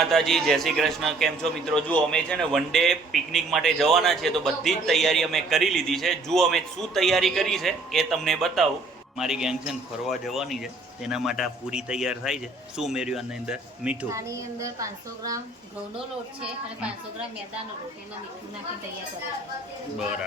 માતાજી જય શ્રી કૃષ્ણ. કેમ છો મિત્રો? જુઓ અમે છે ને વન ડે પિકનિક માટે જવાના છીએ તો બધી જ તૈયારી અમે કરી લીધી છે. જુઓ અમે શું તૈયારી કરી છે એ તમને બતાવું. મારી ગેંગ છે ને ફરવા જવાની છે તેના માટે આ પૂરી તૈયાર થાય છે. શું ઉમેર્યું આની અંદર? મીઠું. આની અંદર પાંચસો ગ્રામ ઘઉંનો લોટ છે અને પાંચસો ગ્રામ મેદાનો લોટ એમાં મીઠું નાખી તૈયાર કરે બરાબર.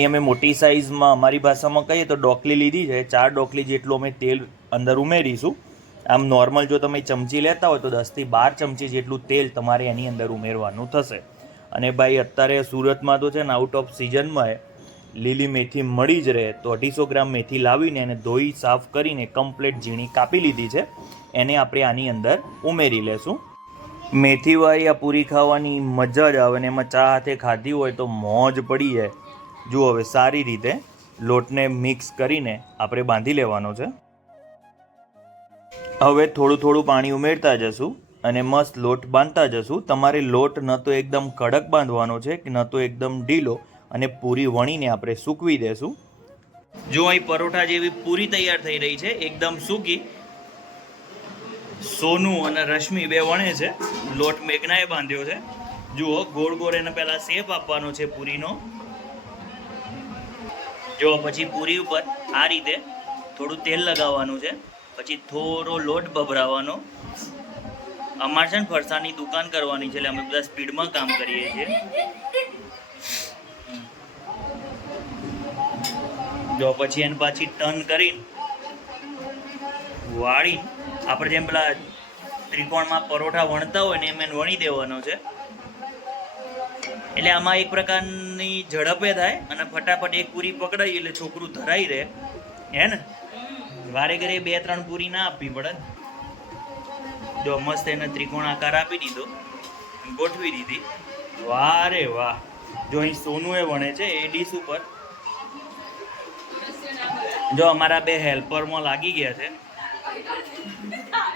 અહીં અમે મોટી સાઇઝમાં અમારી ભાષામાં કહીએ તો ડોકલી લીધી છે. ચાર ડોકલી જેટલું અમે તેલ અંદર ઉમેરીશું. આમ નોર્મલ જો તમે ચમચી લેતા હોય તો દસથી બાર ચમચી જેટલું તેલ તમારે એની અંદર ઉમેરવાનું થશે. અને ભાઈ, અત્યારે સુરતમાં તો છે ને આઉટ ઓફ સિઝનમાં લીલી મેથી મળી જ રહે. તો અઢીસો ગ્રામ મેથી લાવીને એને ધોઈ, સાફ કરીને કમ્પ્લેટ ઝીણી કાપી લીધી છે. એને આપણે આની અંદર ઉમેરી લેશું. મેથીવાળી આ પૂરી ખાવાની મજા જ આવે ને એમાં ચા હાથે ખાધી હોય તો મોજ પડી જાય. જુઓ હવે સારી રીતે લોટને મિક્સ કરીને આપણે બાંધી લેવાનો છે. હવે થોડું થોડું પાણી ઉમેરતા જશું અને મસ્ત લોટ બાંધતા જશું. તમારે લોટ ન તો એકદમ કડક બાંધવાનો છે કે ન તો એકદમ ઢીલો અને પૂરી વણીને આપણે સૂકવી દેશું. જો અહીં પરોઠા જેવી પૂરી તૈયાર થઈ રહી છે, એકદમ સૂકી. સોનું અને રશ્મિ બે વણે છે. લોટ મેઘનાએ બાંધ્યો છે. જુઓ, ગોળ ગોળ એને પહેલાં શેપ આપવાનો છે પૂરીનો. જો પછી પૂરી ઉપર આ રીતે થોડું તેલ લગાવવાનું છે, પછી થોડો લોટ ભભરાવાનો. અમારે છે ને ફરસાણની દુકાન કરવાની છે, એટલે અમે બધા સ્પીડમાં કામ કરીએ છીએ. જો પછી એને પાછી ટર્ન કરીને વાળી, આપણે જેમ પેલા ત્રિકોણમાં પરોઠા વણતા હોય ને એમ એને વણી દેવાનો છે. એટલે આમાં એક પ્રકારની ઝડપે થાય અને ફટાફટ એક પૂરી પકડાઈ એટલે છોકરું ધરાઈ રહે. હે ને? વારે ઘરે બે, ત્રણ પૂરી ના આપવી પડે. જો મસ્ત એને ત્રિકોણ આકાર આપી દીધો ગોઠવી દીધી. વાહ રે વાહ. જો અહીં સોનું એ વણે છે, એ ડીશ ઉપર. જો અમારા બે હેલ્પરમાં લાગી ગયા છે.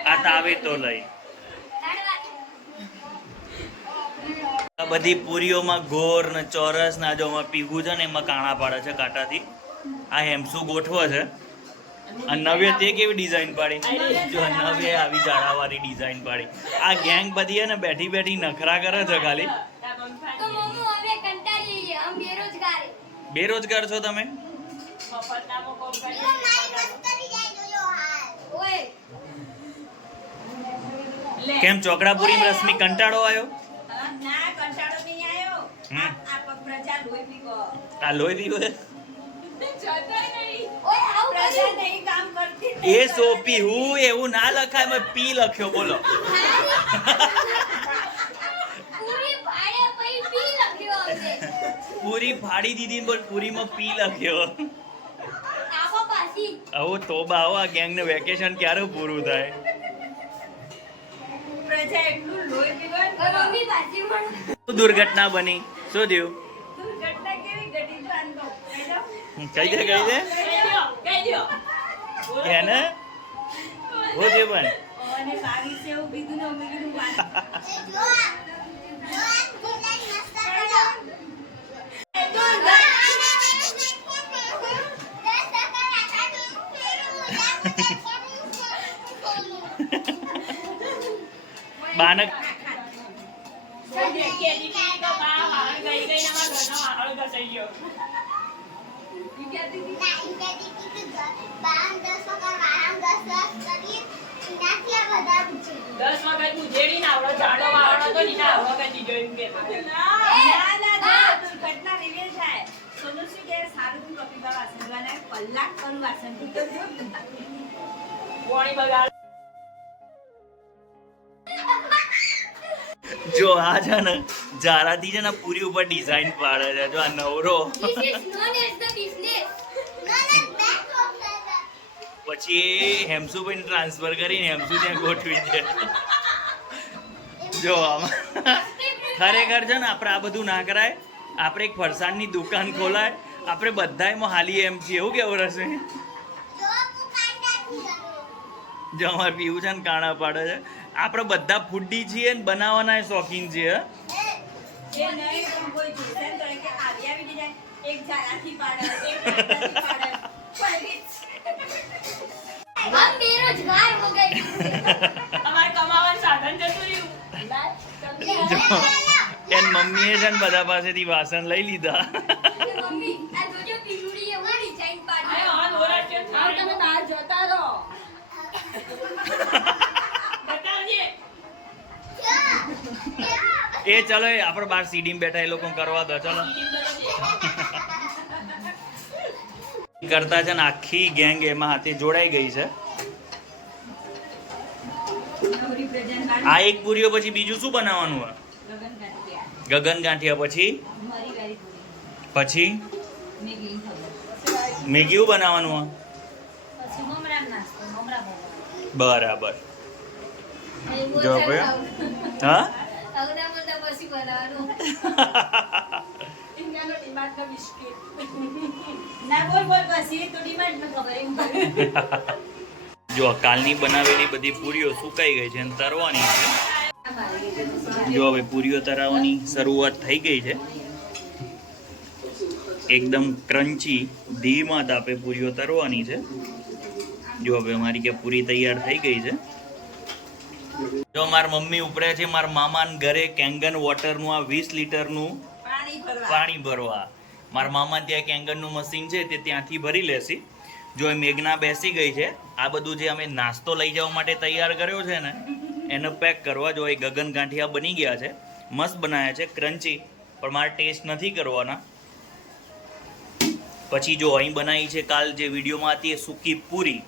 આ તાવે તો લઈ. આ બધી પૂરીઓમાં ગોર ને ચોરસ ના જો આમાં પીગું છે ને એમાં કાણા પાડે છે કાંટાથી. આ હેમસુ ગોઠવો છે. આ નવે તે કેવી ડિઝાઇન પાડી? જો નવે આવી જાડાવાળી ડિઝાઇન પાડી. આ ગેંગ બધી હે ને બેઠી બેઠી નખરા કરે છે ખાલી. બેરોજગાર છો તમે? કેમ ચોકડાપુરી રશ્મિ કંટાળો આવ્યો ના કંટાળો નહીં આવ્યો હમ. આ આ પ્રજા લોહી પીવો આ લોહી કરતી એ સોપી હું એવું ના લખાય મેં પી લખ્યો બોલો. પૂરી ફાડી દીધી પણ બોલ પૂરીમાં પી લખ્યો. આવો તોબા આવો આ ગેંગને વેકેશન ક્યારે પૂરું થાય? ને. દુર્ઘટના બની. શું થયું દુર્ઘટના કેવી ઘટી તો આમ તો કહી દો. કઈ દે કઈ દે કહી દે કહી દો. કે ને હો થયું પણ અને ગઈ એવું દસ વખત હું જેડી ના આવડો જાડો વાળો તો નીના આવડો કદી જોઈને કે ના, ના, ના, દુર્ઘટના reveal થાય. સોનુ શું કહે, સારું તું કપિલા વાસણ કલાક કરું વાસણ તું બગાડ જો આ છે ને જારાથી છે ને પૂરી ઉપર ડિઝાઇન પાડે છે. જો આ નવરો. પછી હેમસુ હેમસુભાઈને ટ્રાન્સફર કરીને હેમસુ ત્યાં ગોઠવી દે. જો ખરેખર છે ને, આપણે આ બધું ના કરાય. આપણે એક ફરસાણની દુકાન ખોલાય. આપણે બધાયમાં હાલી એમ છીએ. એવું કેવું રહેશે? જો અમારે પીવું છે ને, કાણા પાડે છે. આપણે બધા ફૂડી છીએ ને બનાવવાના શોખીન છીએ એન મમ્મીએ છે ને બધા પાસેથી વાસણ લઈ લીધા. એ ચલો આપણે બાર સીડીમાં બેઠા એ લોકો કરવા દો ચલો. કરતા છે ને આખી ગેંગ એમાં હાથે જોડાઈ ગઈ છે. આ એક પૂરીઓ પછી બીજું શું બનાવવાનું હોય? ગગન ગાંઠિયા પછી? પછી? મેગી મેગીયું બનાવવાનું. બરાબર. જો. હા? પછી બનાવવાનું ઇન્ડિયાનો ડિમાન્ડનો બિસ્કિટ ના બોલ બોલ પછી તો ડિમાન્ડ ન ખબર જો કાલની બનાવેલી બધી પૂરીઓ સુકાઈ ગઈ છે અને તરવાની છે જો હવે પૂરીઓ તરાવવાની શરૂઆત થઈ ગઈ છે એકદમ ક્રન્ચી ધીમા તાપે પૂરીઓ તરવાની છે જો હવે અમારી કે પૂરી તૈયાર થઈ ગઈ છે જો મારા મમ્મી ઉપરે છે મારા મામાના ઘરે કેંગન વોટરનું આ વીસ લીટરનું પાણી ભરવા. પાણી ભરવા. મારા મામા ત્યાં કેંગનનું મશીન છે તે ત્યાંથી ભરી લેશે. જો એ મેઘના બેસી ગઈ છે આ બધું જે અમે નાસ્તો લઈ જવા માટે તૈયાર કર્યો છે ને એને પેક કરવા જો એ ગગન ગાંઠિયા બની ગયા છે. મસ્ત બનાવ્યા છે ક્રન્ચી પણ મારે ટેસ્ટ નથી કરવાના. પછી જો અહીં બનાવી છે કાલ જે વિડીયોમાં હતી એ સૂકી પૂરી.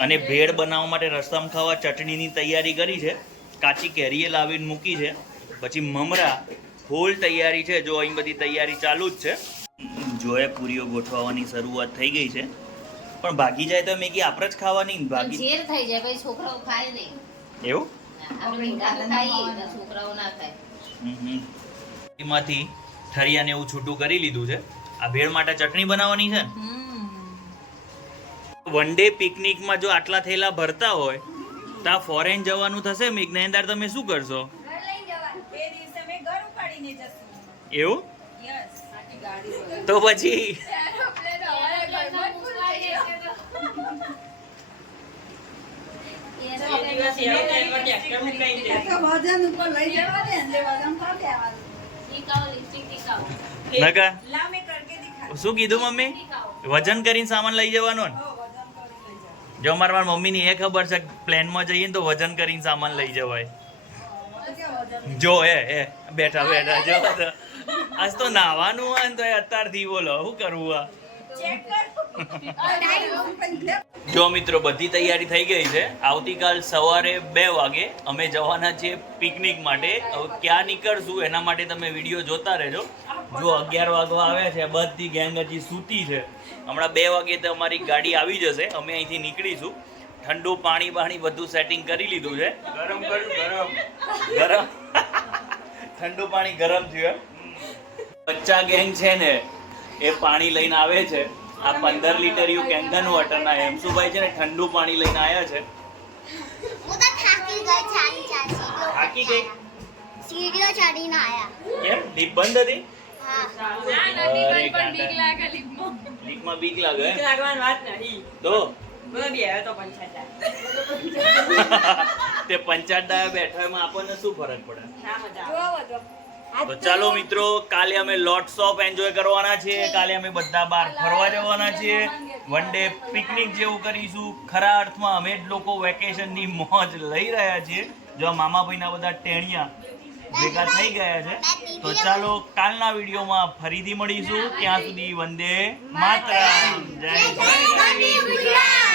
અને ભેળ બનાવવા માટે રસમ ખાવા ચટણીની તૈયારી કરી છે. કાચી કેરીએ લાવીને મૂકી છે. પછી મમરા ફૂલ તૈયારી છે. જો અહીં બધી તૈયારી ચાલુ જ છે. જોએ પૂરીઓ ગોઠવવાની શરૂઆત થઈ ગઈ છે. પણ ભાગી જાય તો મેગી આપણે જ ખાવાની ભાગી ઝેર થઈ જાય ભાઈ છોકરાઓ ખાય નહીં. એવું? છોકરાઓ ના ખાય. હમ હમ. એમાંથી ઠરિયાને એવું છૂટું કરી લીધું છે. આ ભેળ માટે ચટણી બનાવવાની છે ને? વન ડે પિકનિકમાં જો આટલા થેલા ભરતા હોય, તો ફોરેન જવાનું થશે? મેઘનાઈદાર તમે શું કરશો? એવું? તો પછી? શું કીધું મમ્મી? વજન કરીને સામાન લઈ જવાનો ને? જો મારા મારા મમ્મીની એ ખબર છે પ્લેનમાં જઈએ ને તો વજન કરીને સામાન લઈ જવાય. જો, એ એ, બેઠા બેઠા, જો. આજ તો નાવાનું હોય ને તો એ અત્યારથી બોલો, શું કરવું આ? જો મિત્રો, બધી તૈયારી થઈ ગઈ છે. આવતીકાલ સવારે બે વાગે અમે જવાના છીએ પિકનિક માટે. હવે ક્યાં નીકળશું એના માટે તમે વીડિયો જોતા રહેજો. જો અગિયાર વાગવા આવ્યા છે, બધી ગેંગ હજી સૂતી છે. હમણાં બે વાગે તો અમારી ગાડી આવી જશે. અમે અહીંથી નીકળીશું. ઠંડુ પાણી બાણી બધું સેટિંગ કરી લીધું છે. ગરમ કર્યું ગરમ. ગરમ? ઠંડુ પાણી ગરમ થયું બચ્ચા ગેંગ છે ને એ પાણી લઈને આવે છે. આ પંદર લીટર યુ કેંગન વોટરના હેમસુભાઈ છે ને ઠંડુ પાણી લઈને આવ્યા છે. થાકી ગઈ સીડીઓ ચડીને આવ્યા કેમ? લીપ બંધ હતી? હા. ના નદી પણ બીક લાગે લીપ બીક એમ? લાગવાની વાત નહીં. તો? બોલો બી હવે તો પંચાયત તે પંચાયત બેઠા એમાં આપણને શું ફરક પડે? ના મજા આવે. તો ચાલો મિત્રો કાલે અમે લોટ્સ ઓફ એન્જોય કરવાના છે કાલે અમે બધા બહાર ફરવા જવાના છીએ. વન ડે પિકનિક જેવું કરીશું. ખરા અર્થમાં અમે જ લોકો વેકેશનની મોજ લઈ રહ્યા છીએ. જો આ મામાભાઈના બધા ટેણિયા ભેગા થઈ ગયા છે. તો ચાલો કાલના વિડીયોમાં ફરીથી મળીશું. ત્યાં સુધી વંદે માતા જય જય ગુજરાત